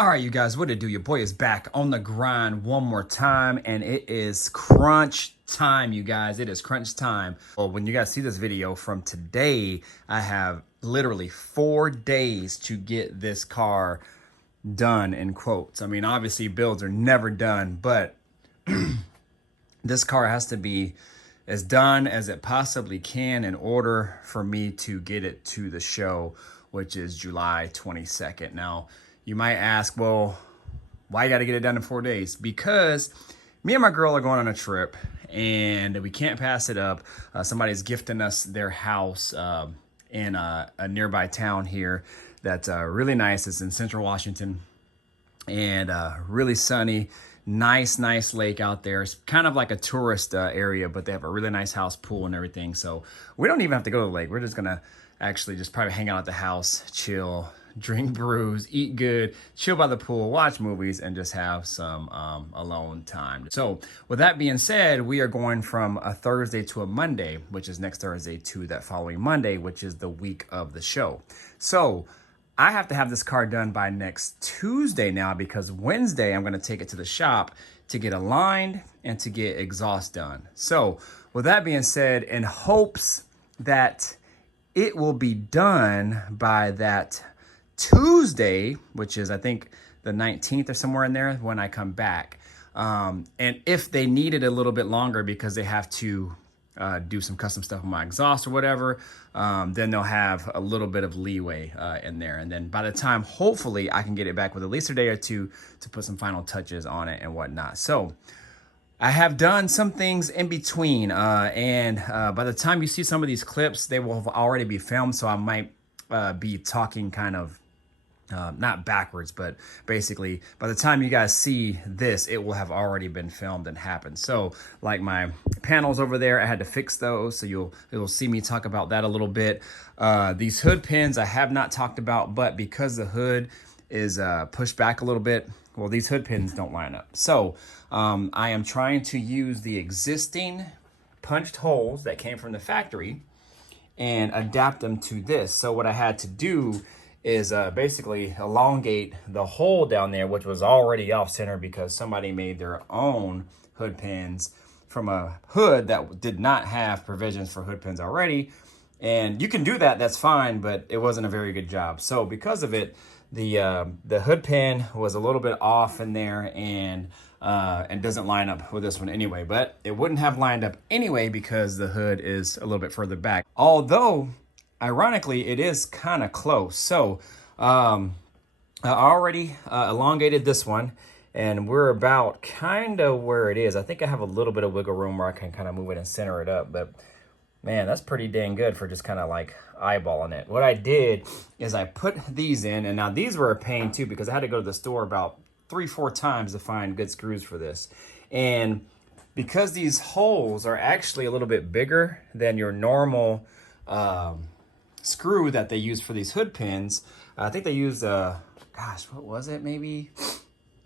All right, you guys, what it do? Your boy is back on the grind one more time, and it is crunch time, you guys. It is crunch time. Well, when you guys see this video from today, I have literally 4 days to get this car done, in quotes. I mean, obviously, builds are never done, but this car has to be as done as it possibly can in order for me to get it to the show, which is July 22nd. Now, you might ask, well, why you got to get it done in 4 days? Because me and my girl are going on a trip and we can't pass it up. Somebody's gifting us their house in a nearby town here that's really nice. It's in Central Washington and really sunny. Nice lake out there. It's kind of like a tourist area, but they have a really nice house, pool, and everything. So we don't even have to go to the lake. We're just gonna actually just probably hang out at the house, chill, drink brews, eat good, chill by the pool, watch movies, and just have some alone time. So with that being said, we are going from a Thursday to a Monday, which is next Thursday, to that following Monday, which is the week of the show. So I have to have this car done by next Tuesday now, because Wednesday I'm going to take it to the shop to get aligned and to get exhaust done. So with that being said, in hopes that it will be done by that Tuesday, which is I think the 19th or somewhere in there when I come back. And if they need it a little bit longer because they have to do some custom stuff on my exhaust or whatever, then they'll have a little bit of leeway in there. And then by the time, hopefully, I can get it back with at least a day or two to put some final touches on it and whatnot. So I have done some things in between, and by the time you see some of these clips, they will have already be filmed. So I might be talking kind of not backwards, but basically by the time you guys see this, it will have already been filmed and happened. So like my panels over there, I had to fix those. So you'll see me talk about that a little bit. These hood pins I have not talked about, but because the hood is pushed back a little bit, well, these hood pins don't line up. So I am trying to use the existing punched holes that came from the factory and adapt them to this. So what I had to do is basically elongate the hole down there, which was already off center because somebody made their own hood pins from a hood that did not have provisions for hood pins already. And you can do that, that's fine, but it wasn't a very good job. So because of it, the hood pin was a little bit off in there and doesn't line up with this one anyway. But it wouldn't have lined up anyway because the hood is a little bit further back. Although, ironically, it is kind of close. So I already elongated this one, and we're about kind of where it is. I think I have a little bit of wiggle room where I can kind of move it and center it up, but man, that's pretty dang good for just kind of like eyeballing it. What I did is I put these in, and now these were a pain too because I had to go to the store about 3-4 times to find good screws for this. And because these holes are actually a little bit bigger than your normal screw that they use for these hood pins, I think they used gosh, what was it? Maybe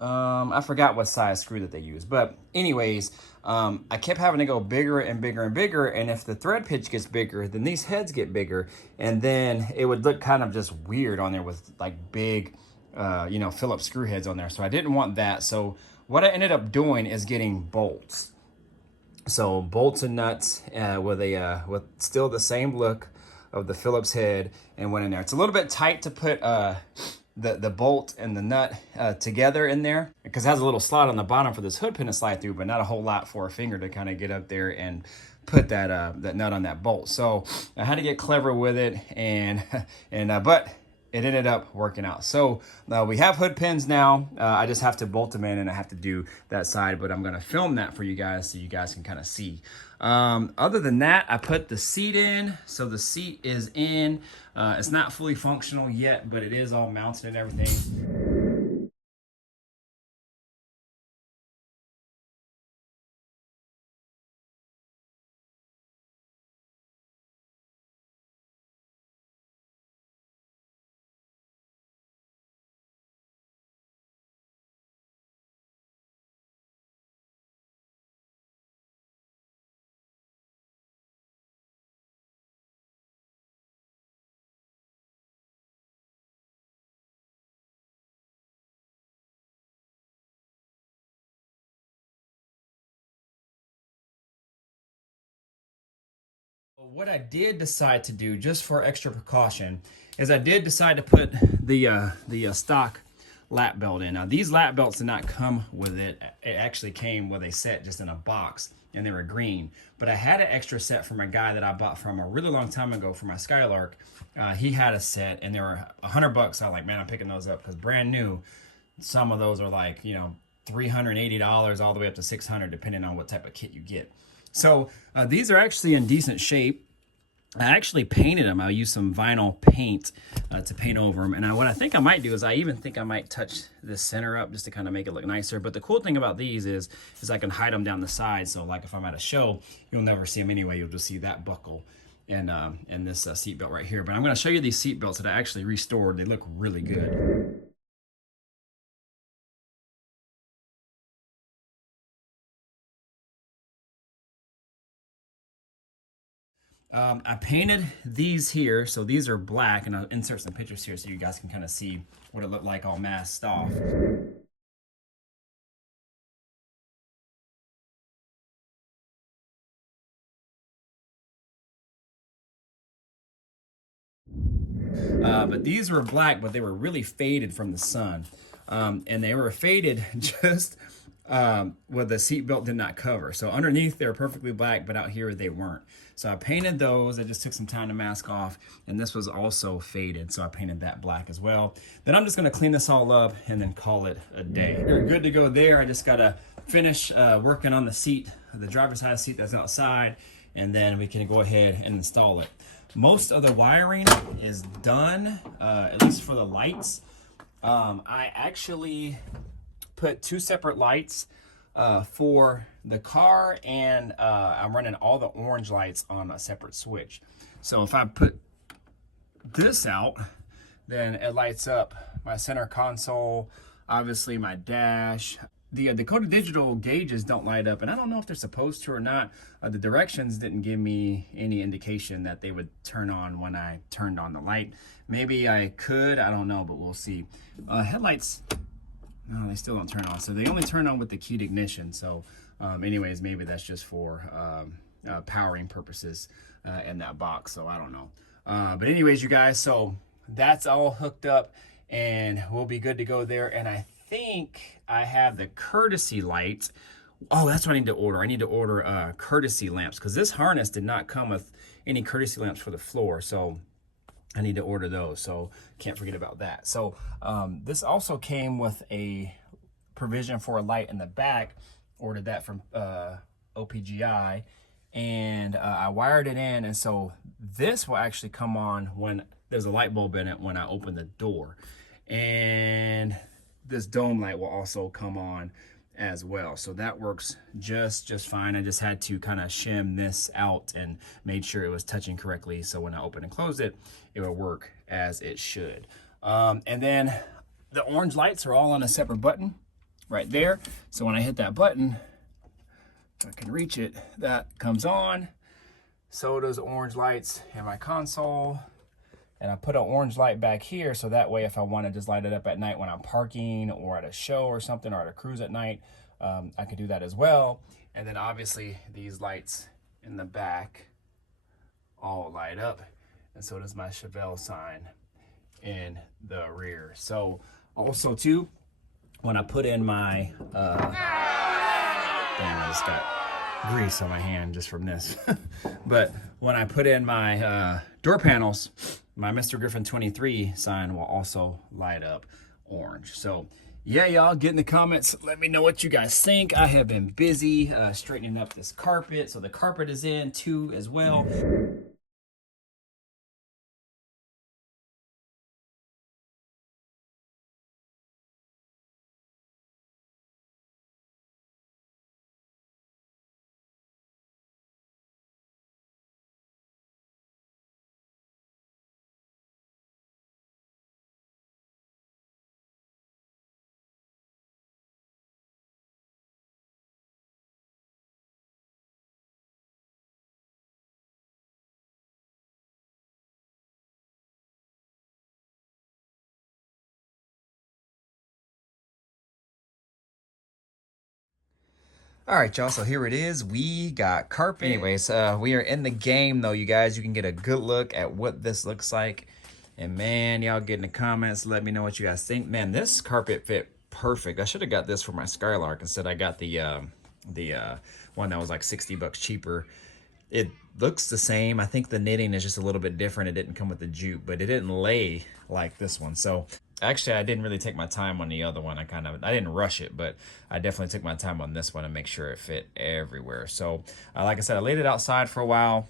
I forgot what size screw that they use, but anyways, I kept having to go bigger and bigger and bigger, and if the thread pitch gets bigger, then these heads get bigger, and then it would look kind of just weird on there with like big, Phillips screw heads on there. So I didn't want that. So what I ended up doing is getting bolts. So bolts and nuts with still the same look of the Phillips head, and went in there. It's a little bit tight to put the bolt and the nut together in there because it has a little slot on the bottom for this hood pin to slide through, but not a whole lot for a finger to kind of get up there and put that nut on that bolt. So I had to get clever with it, but it ended up working out. So we have hood pins now. I just have to bolt them in, and I have to do that side, but I'm gonna film that for you guys so you guys can kind of see. Other than that, I put the seat in. So the seat is in. It's not fully functional yet, but it is all mounted and everything. What I did decide to do, just for extra precaution, is I did decide to put the stock lap belt in. Now these lap belts did not come with it. It actually came with a set just in a box, and they were green. But I had an extra set from a guy that I bought from a really long time ago for my Skylark. He had a set, and they were $100. I was like, man, I'm picking those up because brand new. Some of those are like, you know, $380 all the way up to $600 depending on what type of kit you get. So these are actually in decent shape. I actually painted them. I used some vinyl paint to paint over them. And what I think I might do is I even think I might touch the center up just to kind of make it look nicer. But the cool thing about these is I can hide them down the side. So like if I'm at a show, you'll never see them anyway. You'll just see that buckle and this seat belt right here. But I'm going to show you these seat belts that I actually restored. They look really good. I painted these here, so these are black, and I'll insert some pictures here so you guys can kind of see what it looked like all masked off. But these were black, but they were really faded from the sun. And they were faded just where the seatbelt did not cover. So underneath they were perfectly black, but out here they weren't. So I painted those. I just took some time to mask off, and this was also faded, so I painted that black as well. Then I'm just gonna clean this all up and then call it a day. We're good to go there. I just gotta finish working on the seat, the driver's side seat that's outside, and then we can go ahead and install it. Most of the wiring is done, at least for the lights. I actually put two separate lights for the car, and I'm running all the orange lights on a separate switch. So if I put this out, then it lights up my center console, obviously my dash. The Dakota Digital gauges don't light up, and I don't know if they're supposed to or not. The directions didn't give me any indication that they would turn on when I turned on the light. Maybe I could, I don't know, but we'll see. Headlights, no, they still don't turn on. So they only turn on with the keyed ignition. So anyways, maybe that's just for powering purposes in that box. So I don't know. But anyways, you guys, so that's all hooked up and we'll be good to go there. And I think I have the courtesy light. Oh, that's what I need to order. I need to order courtesy lamps because this harness did not come with any courtesy lamps for the floor. So I need to order those, so can't forget about that. So this also came with a provision for a light in the back. Ordered that from OPGI, and I wired it in, and so this will actually come on when there's a light bulb in it when I open the door. And this dome light will also come on as well, so that works just fine. I just had to kind of shim this out and made sure it was touching correctly, so when I open and close it, it will work as it should. And then the orange lights are all on a separate button right there, so when I hit that button, if I can reach it, that comes on. So does orange lights in my console. And I put an orange light back here, so that way if I want to just light it up at night when I'm parking or at a show or something, or at a cruise at night, I could do that as well. And then obviously these lights in the back all light up, and so does my Chevelle sign in the rear. So also too, when I put in my, damn, I just got grease on my hand just from this. But when I put in my door panels, my Mr. Griffin 23 sign will also light up orange. So yeah, y'all, get in the comments. Let me know what you guys think. I have been busy straightening up this carpet. So the carpet is in too as well. All right, y'all, so here it is. We got carpet. Anyways, we are in the game, though, you guys. You can get a good look at what this looks like. And, man, y'all get in the comments. Let me know what you guys think. Man, this carpet fit perfect. I should have got this for my Skylark. Instead, I got the one that was like 60 bucks cheaper. It looks the same. I think the knitting is just a little bit different. It didn't come with the jute, but it didn't lay like this one. So actually, I didn't really take my time on the other one. I didn't rush it, but I definitely took my time on this one to make sure it fit everywhere. So like I said, I laid it outside for a while,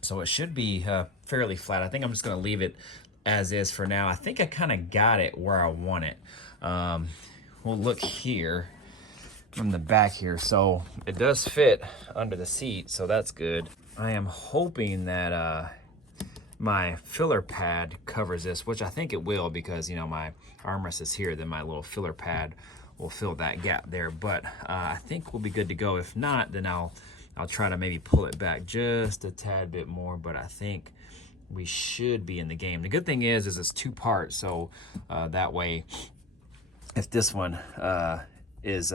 so it should be fairly flat. I think I'm just gonna leave it as is for now. I think I kind of got it where I want it. We'll look here from the back here. So it does fit under the seat, so that's good. I am hoping that my filler pad covers this, which I think it will, because, you know, my armrest is here, then my little filler pad will fill that gap there. But I think we'll be good to go. If not, then I'll try to maybe pull it back just a tad bit more, but I think we should be in the game. The good thing is it's two parts, so that way, if this one is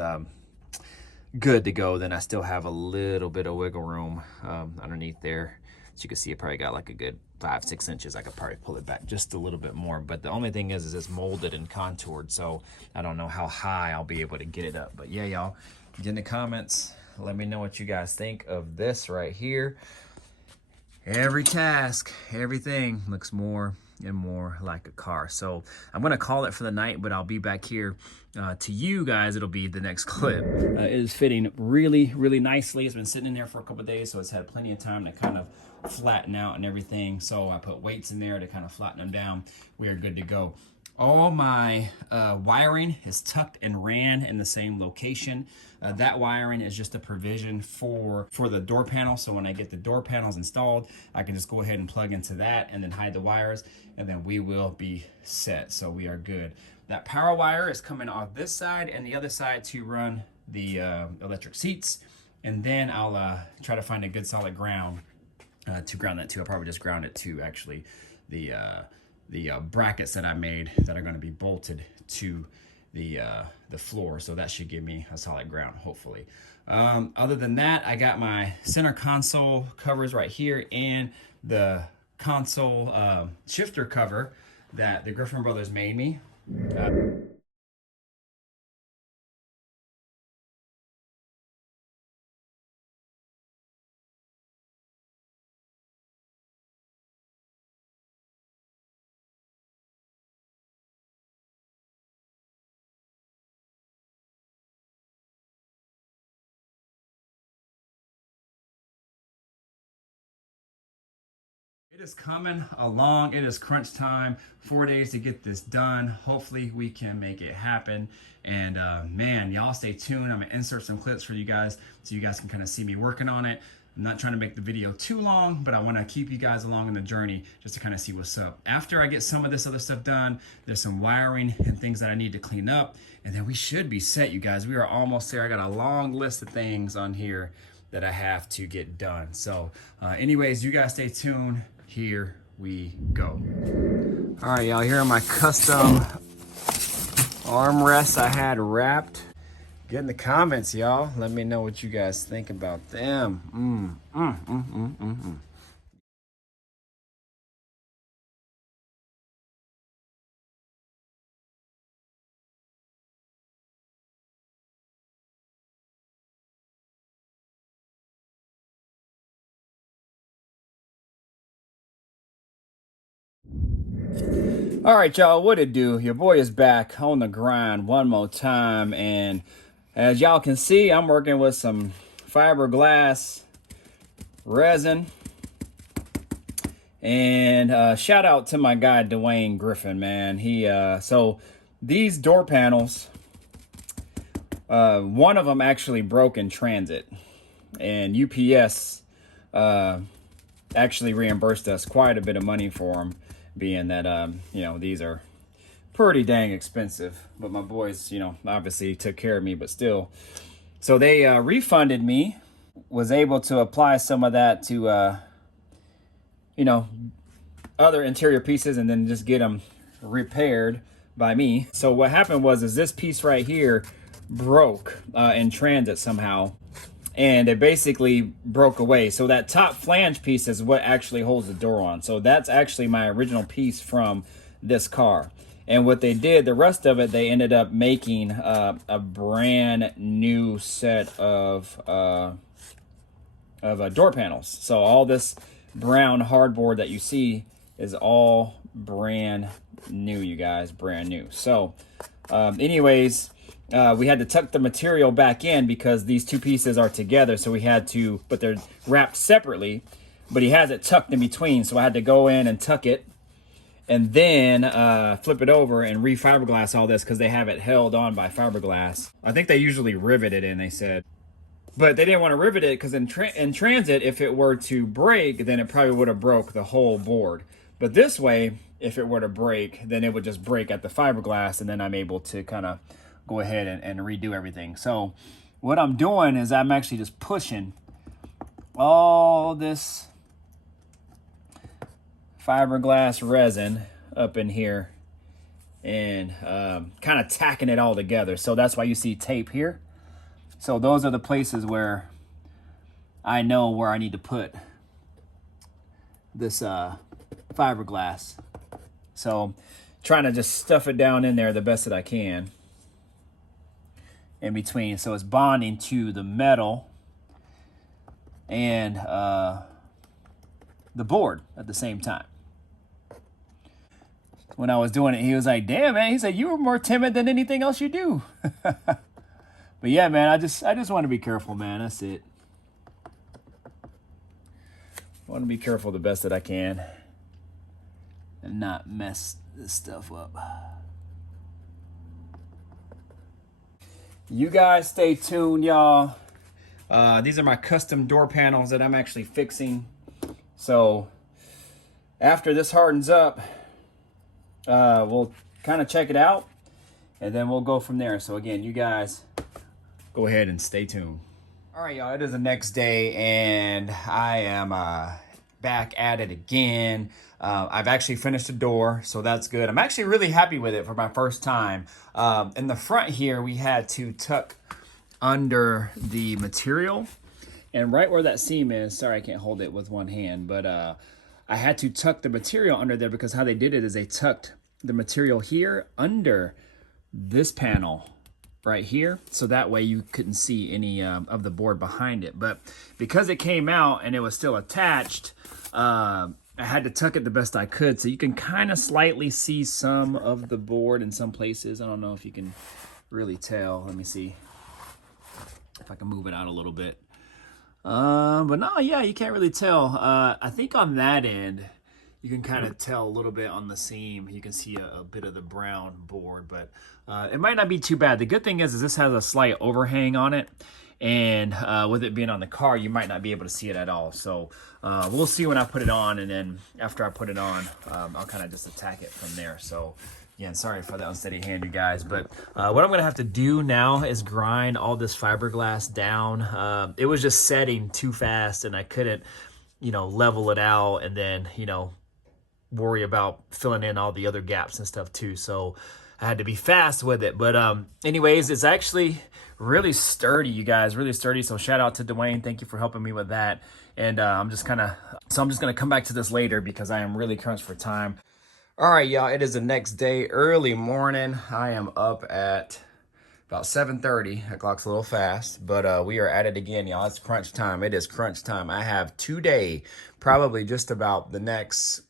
good to go, then I still have a little bit of wiggle room underneath there. As you can see, it probably got like a good 5-6 inches. I could probably pull it back just a little bit more, but the only thing is it's molded and contoured, so I don't know how high I'll be able to get it up. But yeah, y'all, get in the comments, let me know what you guys think of this right here. Every task, everything looks more and more like a car. So I'm gonna call it for the night, but I'll be back here to you guys. It'll be the next clip. It is fitting really, really nicely. It's been sitting in there for a couple of days, so it's had plenty of time to kind of flatten out and everything. So I put weights in there to kind of flatten them down. We are good to go. All my wiring is tucked and ran in the same location. That wiring is just a provision for the door panel. So when I get the door panels installed, I can just go ahead and plug into that and then hide the wires, and then we will be set. So we are good. That power wire is coming off this side and the other side to run the electric seats. And then I'll try to find a good solid ground to ground that to. I'll probably just ground it to actually the brackets that I made that are going to be bolted to the floor. So that should give me a solid ground, hopefully. Other than that, I got my center console covers right here and the console shifter cover that the Griffin brothers made me. It is coming along. It is crunch time. 4 days to get this done. Hopefully we can make it happen. And man, y'all stay tuned. I'm gonna insert some clips for you guys so you guys can kind of see me working on it. I'm not trying to make the video too long, but I want to keep you guys along in the journey just to kind of see what's up. After I get some of this other stuff done, there's some wiring and things that I need to clean up, and then we should be set, you guys. We are almost there. I got a long list of things on here that I have to get done. So anyways, you guys stay tuned. Here we go. All right, y'all, here are my custom armrests I had wrapped. Get in the comments, y'all. Let me know what you guys think about them. All right, y'all, what it do? Your boy is back on the grind one more time, and as y'all can see, I'm working with some fiberglass resin. And shout out to my guy Dwayne Griffin, man. He so these door panels, one of them actually broke in transit, and UPS actually reimbursed us quite a bit of money for them, being that you know, these are pretty dang expensive. But my boys, you know, obviously took care of me, but still. So they refunded me, was able to apply some of that to you know, other interior pieces, and then just get them repaired by me. So what happened was, is this piece right here broke in transit somehow, and it basically broke away. So that top flange piece is what actually holds the door on. So that's actually my original piece from this car. And what they did, the rest of it, they ended up making a brand new set of door panels. So all this brown hardboard that you see is all brand new, you guys, brand new. So anyways, we had to tuck the material back in because these two pieces are together. So we had to, but they're wrapped separately, but he has it tucked in between. So I had to go in and tuck it and then flip it over and re-fiberglass all this because they have it held on by fiberglass. I think they usually rivet it in, they said. But they didn't want to rivet it because in transit, if it were to break, then it probably would have broke the whole board. But this way, if it were to break, then it would just break at the fiberglass, and then I'm able to kind of go ahead and redo everything. So what I'm doing is I'm actually just pushing all this fiberglass resin up in here and kind of tacking it all together. So that's why you see tape here. So those are the places where I know where I need to put this fiberglass. So trying to just stuff it down in there the best that I can in between. So it's bonding to the metal and the board at the same time. When I was doing it, he was like, damn, man. He said, you were more timid than anything else you do. But yeah, man, I just want to be careful, man. That's it. I want to be careful the best that I can and not mess this stuff up. You guys stay tuned, y'all. These are my custom door panels that I'm actually fixing. So after this hardens up, we'll kind of check it out and then we'll go from there. So again, you guys go ahead and stay tuned. All right, y'all, it is the next day and I am back at it again. I've actually finished the door, so that's good. I'm actually really happy with it for my first time. In the front here, we had to tuck under the material, and right where that seam is, sorry I can't hold it with one hand, but I had to tuck the material under there because how they did it is they tucked the material here under this panel right here, so that way you couldn't see any of the board behind it. But because it came out and it was still attached, I had to tuck it the best I could, so you can kind of slightly see some of the board in some places. I don't know if you can really tell. Let me see if I can move it out a little bit. But no, yeah, you can't really tell. I think on that end, you can kind of tell a little bit on the seam. You can see a bit of the brown board, but it might not be too bad. The good thing is this has a slight overhang on it, and with it being on the car, you might not be able to see it at all. So we'll see when I put it on, and then after I put it on, I'll kind of just attack it from there. So again, sorry for the unsteady hand, you guys, but what I'm gonna have to do now is grind all this fiberglass down. It was just setting too fast, and I couldn't, level it out, and then, worry about filling in all the other gaps and stuff too. So I had to be fast with it. But anyways, it's actually really sturdy, you guys, really sturdy. So shout out to Dwayne. Thank you for helping me with that. And I'm just gonna come back to this later because I am really crunched for time. All right, y'all, it is the next day, early morning. I am up at about 7:30. That clock's a little fast, but we are at it again, y'all. It's crunch time. It is crunch time. I have today, probably just about the next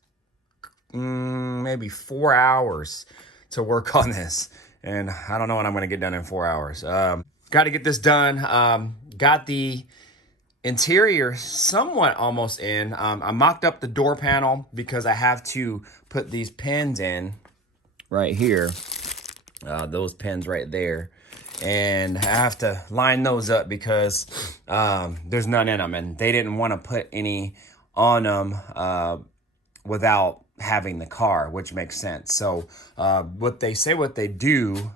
maybe 4 hours to work on this, and I don't know when I'm gonna get done in 4 hours. Got to get this done. Got the interior somewhat almost in. I mocked up the door panel because I have to put these pins in right here, those pins right there, and I have to line those up because there's none in them, and they didn't want to put any on them without having the car, which makes sense. So what they do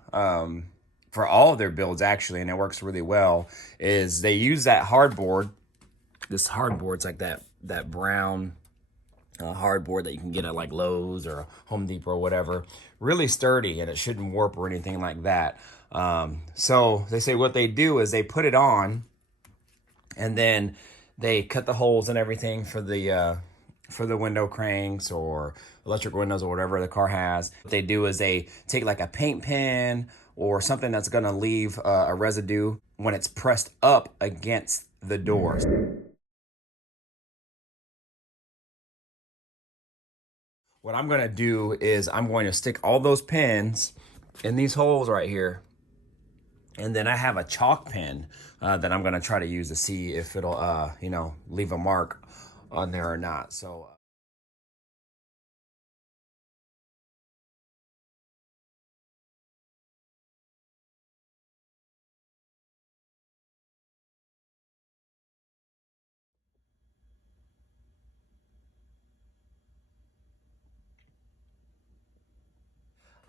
for all of their builds, actually, and it works really well, is they use that hardboard. This hardboard's like that brown hardboard that you can get at like Lowe's or Home Depot or whatever. Really sturdy, and it shouldn't warp or anything like that. So they say what they do is they put it on, and then they cut the holes and everything for the window cranks or electric windows or whatever the car has. What they do is they take like a paint pen or something that's gonna leave a residue when it's pressed up against the doors. What I'm gonna do is I'm going to stick all those pins in these holes right here, and then I have a chalk pen that I'm gonna try to use to see if it'll, you know, leave a mark on there or not. So.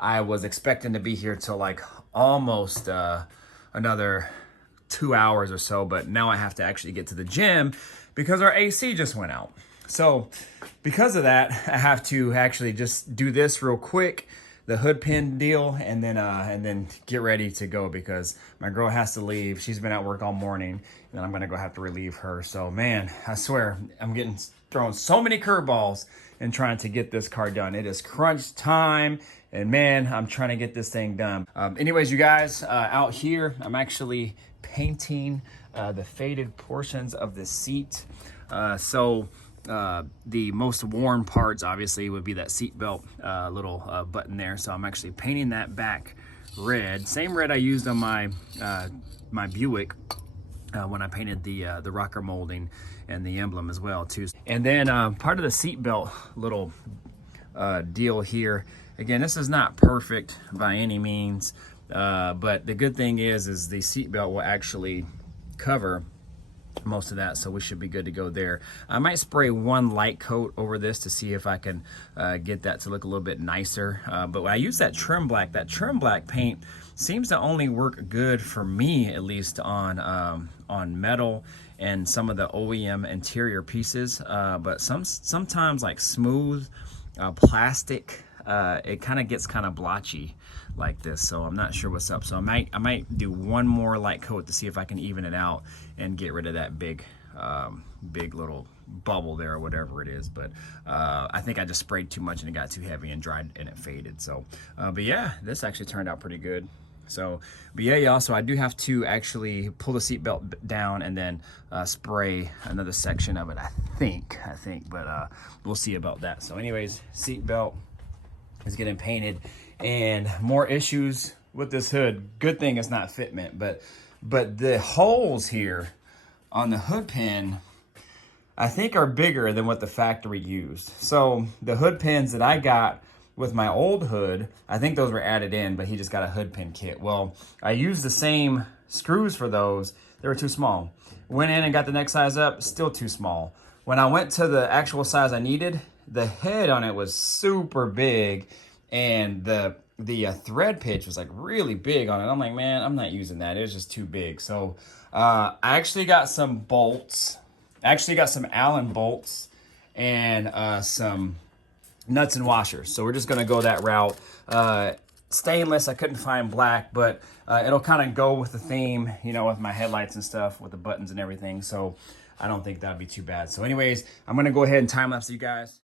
I was expecting to be here till like almost another 2 hours or so, but now I have to actually get to the gym because our AC just went out. So because of that, I have to actually just do this real quick, the hood pin deal, and then get ready to go because my girl has to leave. She's been at work all morning, and I'm gonna go have to relieve her. So man, I swear I'm getting thrown so many curveballs in trying to get this car done. It is crunch time, and man, I'm trying to get this thing done. Anyways, you guys, out here, I'm actually painting the faded portions of the seat. The most worn parts obviously would be that seatbelt little button there. So I'm actually painting that back red. Same red I used on my my Buick when I painted the rocker molding and the emblem as well too. And then part of the seatbelt little deal here. Again, this is not perfect by any means, but the good thing is the seatbelt will actually cover most of that, so we should be good to go there. I might spray one light coat over this to see if I can get that to look a little bit nicer, but when I use that trim black paint seems to only work good for me, at least on metal and some of the OEM interior pieces, but sometimes like smooth plastic, it kind of gets kind of blotchy like this, so I'm not sure what's up. So I might do one more light coat to see if I can even it out and get rid of that big little bubble there or whatever it is. But I think I just sprayed too much and it got too heavy and dried and it faded. So but yeah, this actually turned out pretty good. So, but yeah, y'all, so I do have to actually pull the seatbelt down and then spray another section of it, I think, but we'll see about that. So anyways, seatbelt is getting painted, and more issues with this hood. Good thing it's not fitment, but the holes here on the hood pin, I think, are bigger than what the factory used. So the hood pins that I got with my old hood, I think those were added in, but he just got a hood pin kit. Well, I used the same screws for those. They were too small. Went in and got the next size up, still too small. When I went to the actual size I needed, the head on it was super big, and the thread pitch was like really big on it. I'm like, man, I'm not using that. It was just too big. So I actually got some bolts. I actually got some Allen bolts and some nuts and washers. So we're just gonna go that route. Stainless, I couldn't find black, but it'll kind of go with the theme, you know, with my headlights and stuff, with the buttons and everything. So I don't think that'd be too bad. So anyways, I'm gonna go ahead and time lapse you guys.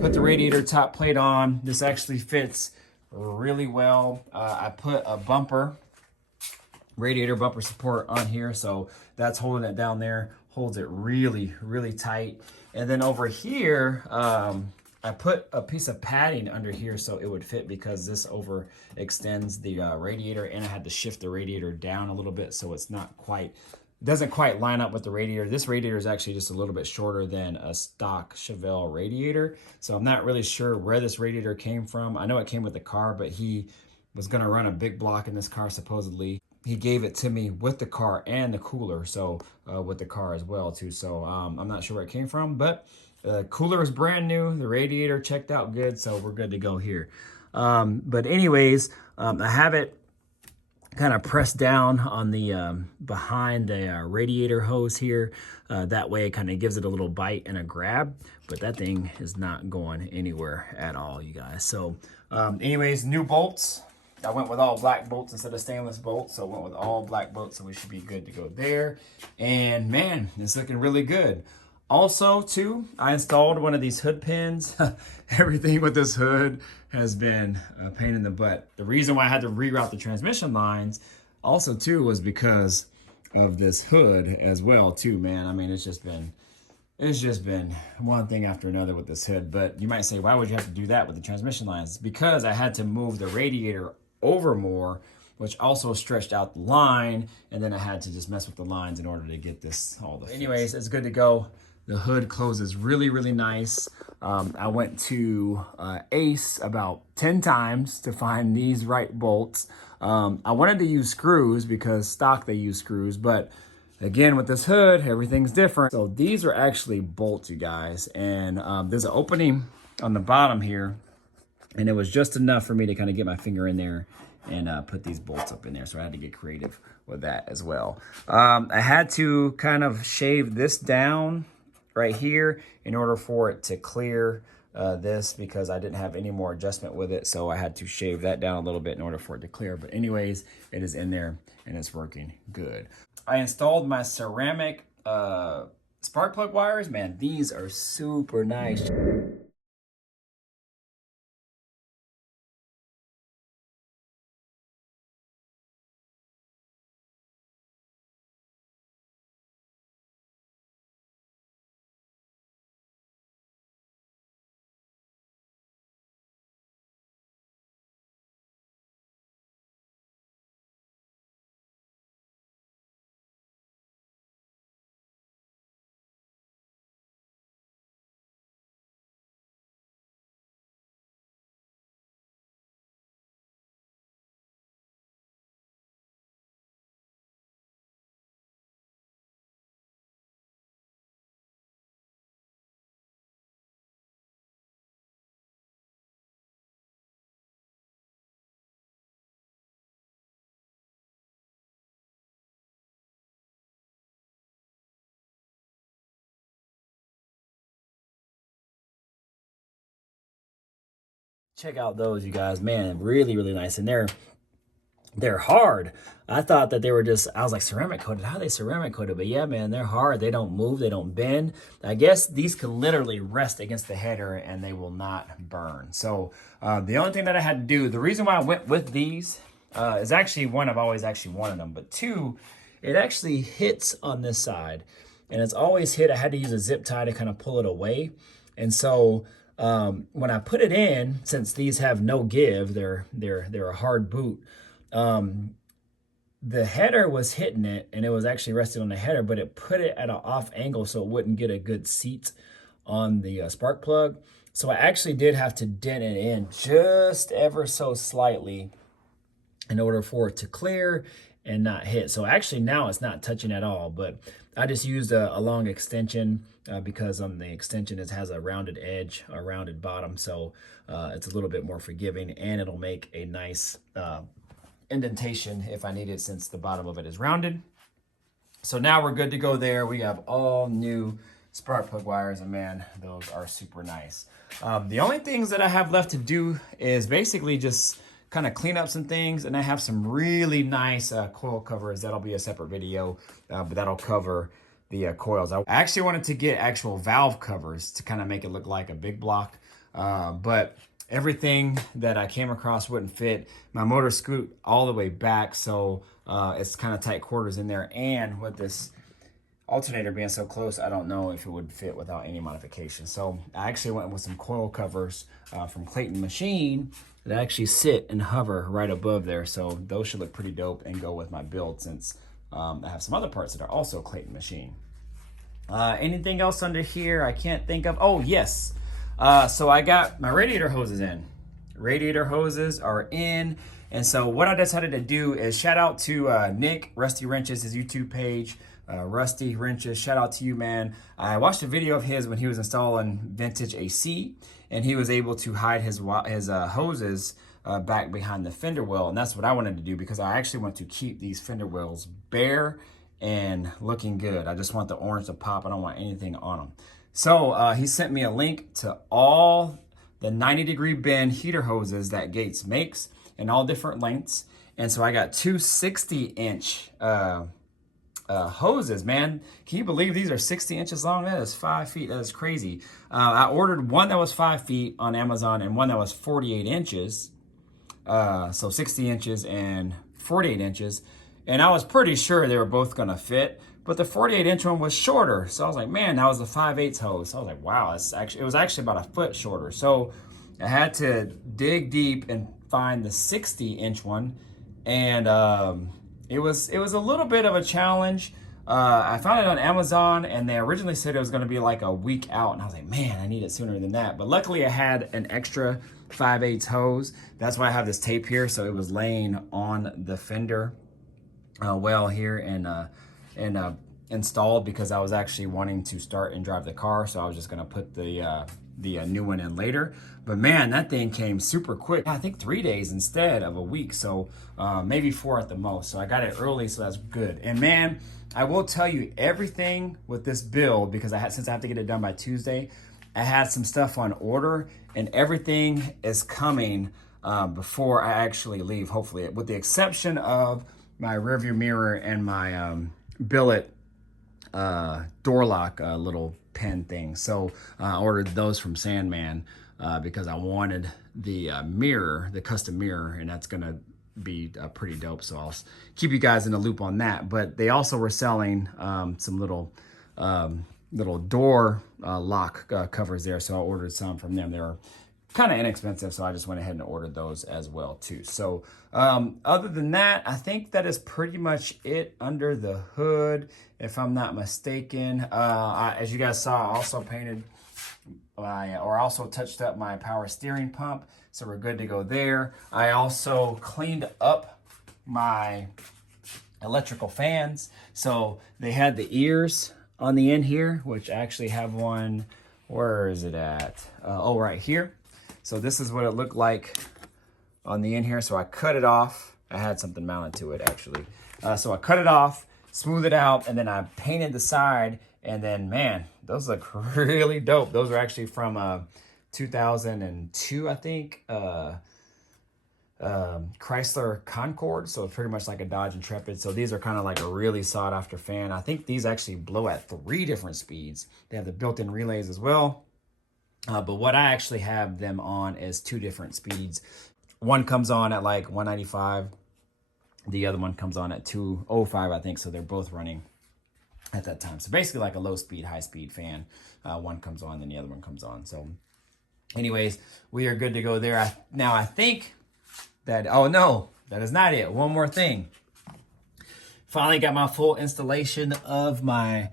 put the radiator top plate on. This actually fits really well. I put a bumper, radiator bumper support on here, so that's holding it down there, holds it really, really tight. And then over here, I put a piece of padding under here so it would fit, because this overextends the radiator, and I had to shift the radiator down a little bit so it's not quite, doesn't quite line up with the radiator. This radiator is actually just a little bit shorter than a stock Chevelle radiator, so I'm not really sure where this radiator came from. I know it came with the car, but he was going to run a big block in this car supposedly. He gave it to me with the car and the cooler, so with the car as well too. So I'm not sure where it came from, but the cooler is brand new. The radiator checked out good, so we're good to go here. But anyways, I have it kind of pressed down on the behind the radiator hose here. That way it kind of gives it a little bite and a grab, but that thing is not going anywhere at all, you guys. So anyways, new bolts. I went with all black bolts instead of stainless bolts, so I went with all black bolts, so we should be good to go there. And man, it's looking really good. Also, too, I installed one of these hood pins. Everything with this hood has been a pain in the butt. The reason why I had to reroute the transmission lines also, too, was because of this hood as well, too, man. I mean, it's just been one thing after another with this hood. But you might say, why would you have to do that with the transmission lines? Because I had to move the radiator over more, which also stretched out the line, and then I had to just mess with the lines in order to get this all the fix. Anyways, it's good to go. The hood closes really, really nice. I went to Ace about 10 times to find these right bolts. I wanted to use screws because stock they use screws, but again, with this hood, everything's different. So these are actually bolts, you guys, and there's an opening on the bottom here, and it was just enough for me to kind of get my finger in there and put these bolts up in there. So I had to get creative with that as well. I had to kind of shave this down right here in order for it to clear this, because I didn't have any more adjustment with it. So I had to shave that down a little bit in order for it to clear. But anyways, it is in there and it's working good. I installed my ceramic spark plug wires. Man, these are super nice. Check out those, you guys. Man, really, really nice. And they're hard. I thought that they were just, I was like, ceramic coated. How are they ceramic coated? But yeah, man, they're hard. They don't move. They don't bend. I guess these can literally rest against the header and they will not burn. So the only thing that I had to do, the reason why I went with these is actually, one, I've always actually wanted them. But two, it actually hits on this side. And it's always hit. I had to use a zip tie to kind of pull it away. And so when I put it in, since these have no give, they're a hard boot. The header was hitting it, and it was actually resting on the header, but it put it at an off angle so it wouldn't get a good seat on the spark plug. So I actually did have to dent it in just ever so slightly in order for it to clear and not hit. So actually now it's not touching at all, but I just used a long extension because on the extension it has a rounded edge, a rounded bottom, so it's a little bit more forgiving, and it'll make a nice indentation if I need it, since the bottom of it is rounded. So now we're good to go there. We have all new spark plug wires, and man, those are super nice. The only things that I have left to do is basically just kind of clean up some things, and I have some really nice coil covers. That'll be a separate video, but that'll cover the coils. I actually wanted to get actual valve covers to kind of make it look like a big block But everything that I came across wouldn't fit. My motor scoot all the way back, so it's kind of tight quarters in there. And with this alternator being so close, I don't know if it would fit without any modification. So I actually went with some coil covers from Clayton Machine that actually sit and hover right above there. So those should look pretty dope and go with my build, since I have some other parts that are also Clayton Machine. Anything else under here I can't think of? Oh, yes. So I got my radiator hoses in. Radiator hoses are in. And so what I decided to do is shout out to Nick, Rusty Wrenches, his YouTube page. Rusty Wrenches, shout out to you, man. I watched a video of his when he was installing vintage AC, and he was able to hide his hoses back behind the fender well. And that's what I wanted to do, because I actually want to keep these fender wells bare and looking good. I just want the orange to pop. I don't want anything on them. So he sent me a link to all the 90-degree bend heater hoses that Gates makes in all different lengths. And so I got two 60-inch hoses, man. Can you believe these are 60 inches long? That is 5 feet. That is crazy. I ordered one that was 5 feet on Amazon and one that was 48 inches. So 60 inches and 48 inches. And I was pretty sure they were both gonna fit, but the 48-inch one was shorter. So I was like, man, that was a 5/8 hose. So I was like, wow, it was actually about a foot shorter. So I had to dig deep and find the 60-inch one. And it was a little bit of a challenge. I found it on Amazon, and they originally said it was gonna be like a week out. And I was like, man, I need it sooner than that. But luckily I had an extra 5/8 hose. That's why I have this tape here. So it was laying on the fender well here and installed, because I was actually wanting to start and drive the car. So I was just gonna put the new one in later. But man, that thing came super quick. I think 3 days instead of a week. So maybe 4 at the most. So I got it early, so that's good. And man, I will tell you, everything with this build, because since I have to get it done by Tuesday, I had some stuff on order, and everything is coming before I actually leave, hopefully, with the exception of my rearview mirror and my billet door lock little pin thing. So I ordered those from Sandman because I wanted the mirror, the custom mirror, and that's gonna be pretty dope. So I'll keep you guys in the loop on that. But they also were selling some little door lock covers there. So I ordered some from them. They were kind of inexpensive, so I just went ahead and ordered those as well too. So other than that, I think that is pretty much it under the hood, if I'm not mistaken. As you guys saw, I also painted also touched up my power steering pump, so we're good to go there. I also cleaned up my electrical fans, so they had the ears on the end here, which I actually have one. Where is it at? Oh, right here. So this is what it looked like on the end here. So I cut it off. I had something mounted to it actually. So I cut it off, smooth it out, and then I painted the side. And then, man, those look really dope. Those are actually from 2002, I think. Chrysler Concorde. So it's pretty much like a Dodge Intrepid. So these are kind of like a really sought after fan. I think these actually blow at 3 different speeds. They have the built-in relays as well. But what I actually have them on is 2 different speeds. One comes on at like 195. The other one comes on at 205, I think. So they're both running at that time. So basically like a low speed, high speed fan. One comes on, then the other one comes on. So anyways, we are good to go there. Now I think that, oh no, that is not it. One more thing. Finally got my full installation of my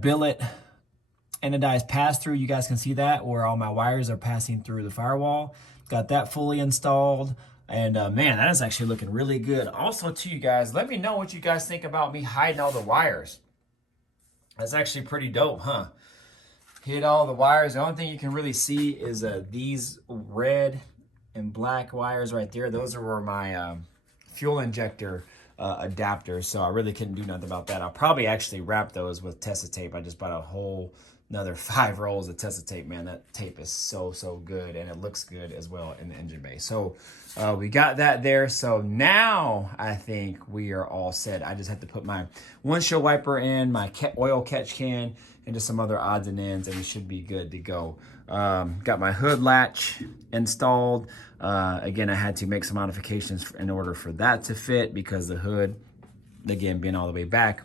billet anodized pass-through. You guys can see that where all my wires are passing through the firewall. Got that fully installed. And man, that is actually looking really good. Also to you guys, let me know what you guys think about me hiding all the wires. That's actually pretty dope, huh? Hid all the wires. The only thing you can really see is these red and black wires right there. Those are where my fuel injector adapters. So I really couldn't do nothing about that. I'll probably actually wrap those with Tessa tape. I just bought a whole another 5 rolls of Tessa tape. Man, that tape is so good, and it looks good as well in the engine bay. So we got that there. So now I think we are all set. I just have to put my windshield wiper in, my oil catch can, and just some other odds and ends, and we should be good to go. Got my hood latch installed. Again, I had to make some modifications in order for that to fit because the hood, again, being all the way back,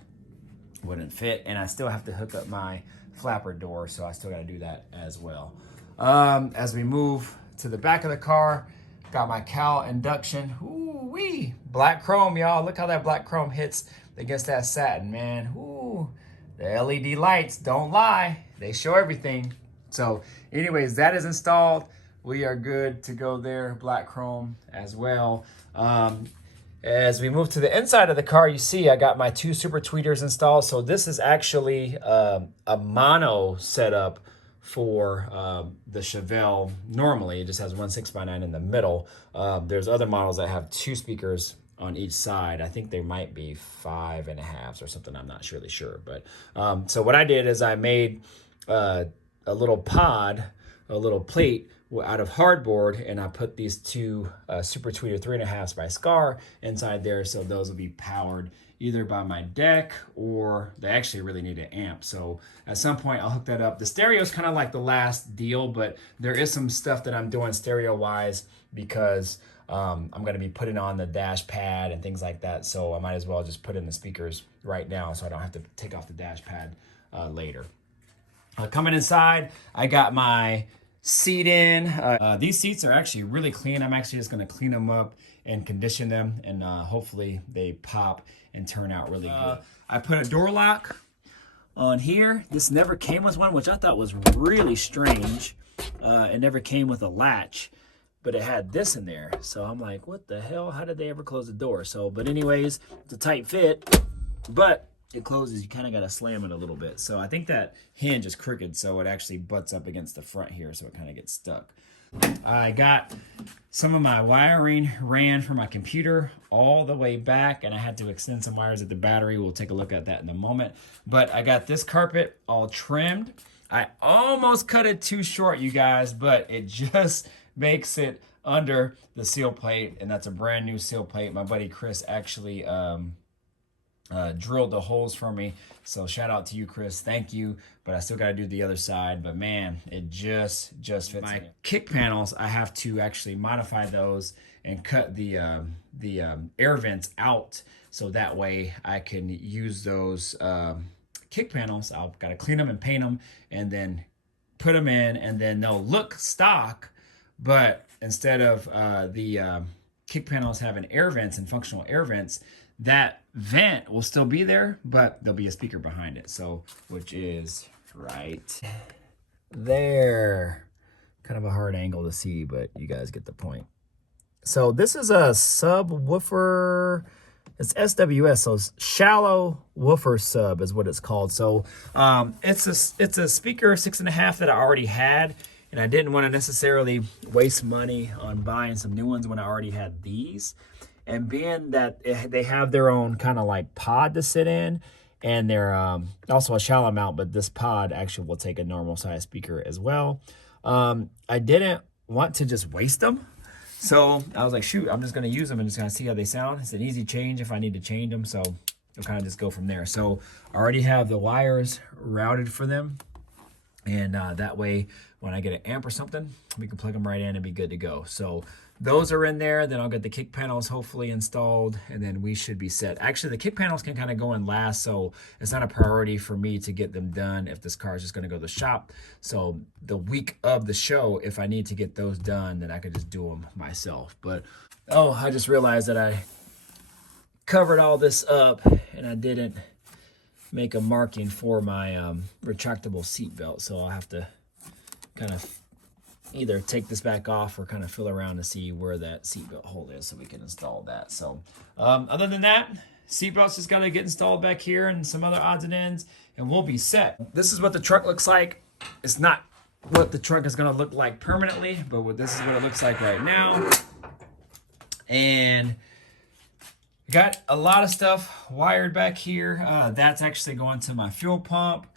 wouldn't fit. And I still have to hook up my flapper door, so I still got to do that as well. As we move to the back of the car, got my cowl induction. Ooh-wee. Black chrome, y'all. Look how that black chrome hits against that satin, man. Ooh. The LED lights don't lie. They show everything. So anyways, that is installed. We are good to go there. Black chrome as well. As we move to the inside of the car, you see I got my 2 super tweeters installed. So this is actually a mono setup for the Chevelle. Normally, it just has one 6x9 in the middle. There's other models that have 2 speakers on each side. I think they might be 5.5s or something. I'm not really sure. But so what I did is I made a little pod, a little plate out of hardboard, and I put these 2 Super Tweeter 3.5s by Scar inside there. So those will be powered either by my deck, or they actually really need an amp. So at some point I'll hook that up. The stereo is kind of like the last deal, but there is some stuff that I'm doing stereo wise because I'm going to be putting on the dash pad and things like that. So I might as well just put in the speakers right now so I don't have to take off the dash pad later. Coming inside, I got my seat in. These seats are actually really clean. I'm actually just going to clean them up and condition them, and hopefully they pop and turn out really good. I put a door lock on here. This never came with one, which I thought was really strange. It never came with a latch, but it had this in there. So I'm like, what the hell? How did they ever close the door? So, but anyways, it's a tight fit, but it closes. You kind of got to slam it a little bit. So I think that hinge is crooked, so it actually butts up against the front here, so it kind of gets stuck. I got some of my wiring ran from my computer all the way back, and I had to extend some wires at the battery. We'll take a look at that in a moment. But I got this carpet all trimmed. I almost cut it too short, you guys, but it just makes it under the seal plate, and that's a brand new seal plate. My buddy Chris actually drilled the holes for me, so shout out to you, Chris. Thank you. But I still got to do the other side, but man, it just fits. My kick panels, I have to actually modify those and cut the air vents out, so that way I can use those kick panels. I've got to clean them and paint them and then put them in, and then they'll look stock, but instead of the kick panels having air vents and functional air vents, that vent will still be there, but there'll be a speaker behind it. So, which is right there. Kind of a hard angle to see, but you guys get the point. So this is a subwoofer. It's SWS, so shallow woofer sub is what it's called. So it's a speaker 6.5 that I already had, and I didn't want to necessarily waste money on buying some new ones when I already had these. And being that they have their own kind of like pod to sit in, and they're also a shallow mount, but this pod actually will take a normal size speaker as well. I didn't want to just waste them. So I was like, shoot, I'm just going to use them and just kind of see how they sound. It's an easy change if I need to change them. So you'll kind of just go from there. So I already have the wires routed for them. And that way, when I get an amp or something, we can plug them right in and be good to go. So those are in there. Then I'll get the kick panels hopefully installed, and then we should be set. Actually, the kick panels can kind of go in last, so it's not a priority for me to get them done if this car is just going to go to the shop. So the week of the show, if I need to get those done, then I could just do them myself. But, oh, I just realized that I covered all this up, and I didn't make a marking for my retractable seat belt, so I'll have to kind of either take this back off or kind of feel around to see where that seatbelt hole is so we can install that. So other than that, seatbelts just got to get installed back here and some other odds and ends, and we'll be set. This is what the truck looks like. It's not what the truck is going to look like permanently, but this is what it looks like right now. And got a lot of stuff wired back here. That's actually going to my fuel pump.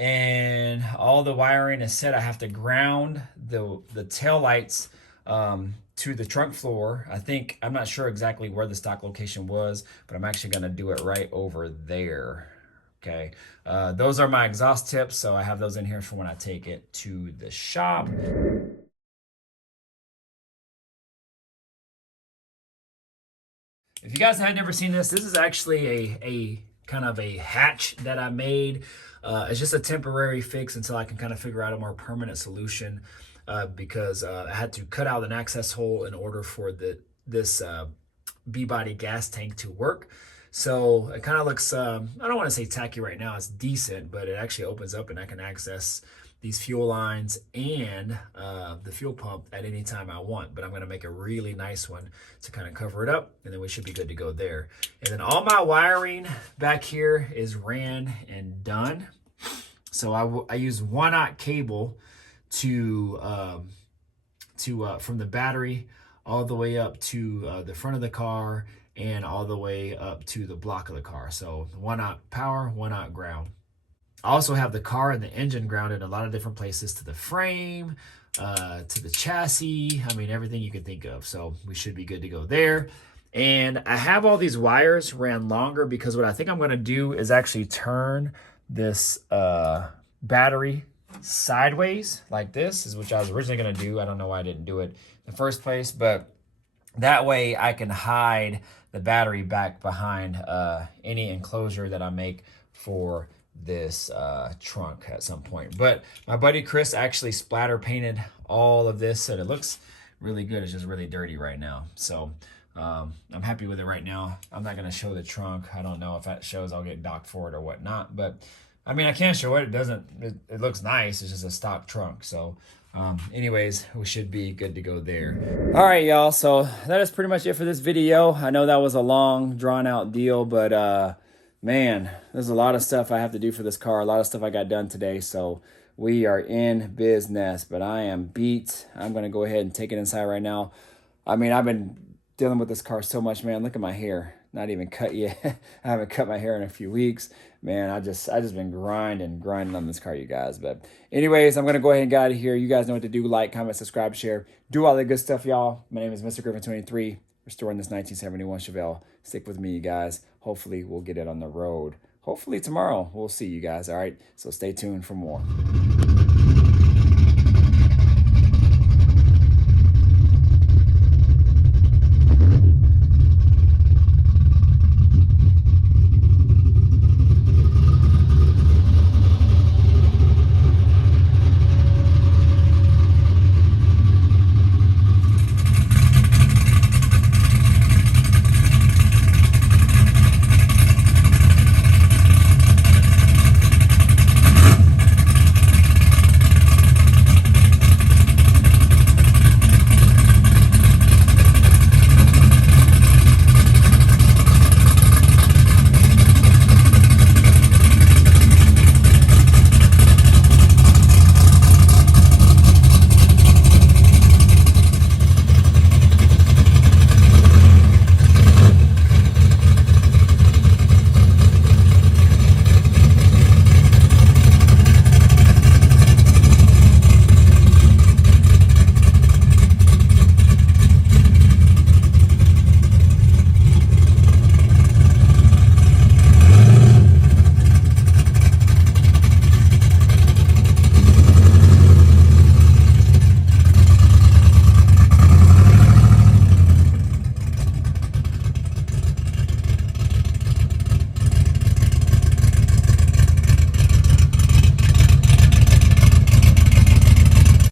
And all the wiring is set. I have to ground the tail lights to the trunk floor. I'm not sure exactly where the stock location was, but I'm actually going to do it right over there. Okay, those are my exhaust tips, so I have those in here for when I take it to the shop. If you guys have never seen this, this is actually a kind of a hatch that I made. It's just a temporary fix until I can kind of figure out a more permanent solution, because I had to cut out an access hole in order for this B-body gas tank to work. So it kind of looks, I don't want to say tacky right now, it's decent, but it actually opens up and I can access these fuel lines and the fuel pump at any time I want. But I'm going to make a really nice one to kind of cover it up, and then we should be good to go there. And then all my wiring back here is ran and done. So I use 1/0 cable to from the battery all the way up to the front of the car and all the way up to the block of the car. So 1/0 power, 1/0 ground. I also have the car and the engine grounded in a lot of different places, to the frame, to the chassis. I mean, everything you can think of. So we should be good to go there. And I have all these wires ran longer because what I think I'm going to do is actually turn this battery sideways like this, is which I was originally going to do. I don't know why I didn't do it in the first place, but that way I can hide the battery back behind any enclosure that I make for this trunk at some point. But my buddy Chris actually splatter painted all of this, and it looks really good. It's just really dirty right now. So I'm happy with it right now. I'm not going to show the trunk. I don't know if that shows I'll get docked for it or whatnot, but I mean, I can't show it. It looks nice. It's just a stock trunk. So anyways, we should be good to go there. All right, y'all. So that is pretty much it for this video. I know that was a long, drawn out deal, but man, there's a lot of stuff I have to do for this car. A lot of stuff I got done today. So we are in business, but I am beat. I'm going to go ahead and take it inside right now. I mean, I've been dealing with this car so much, man. Look at my hair. Not even cut yet. I haven't cut my hair in a few weeks. Man, I just been grinding on this car, you guys. But anyways, I'm going to go ahead and get out of here. You guys know what to do. Like, comment, subscribe, share. Do all that good stuff, y'all. My name is Mr. Griffin 23. Restoring this 1971 Chevelle. Stick with me, you guys. Hopefully, we'll get it on the road. Hopefully tomorrow. We'll see you guys, all right? So stay tuned for more.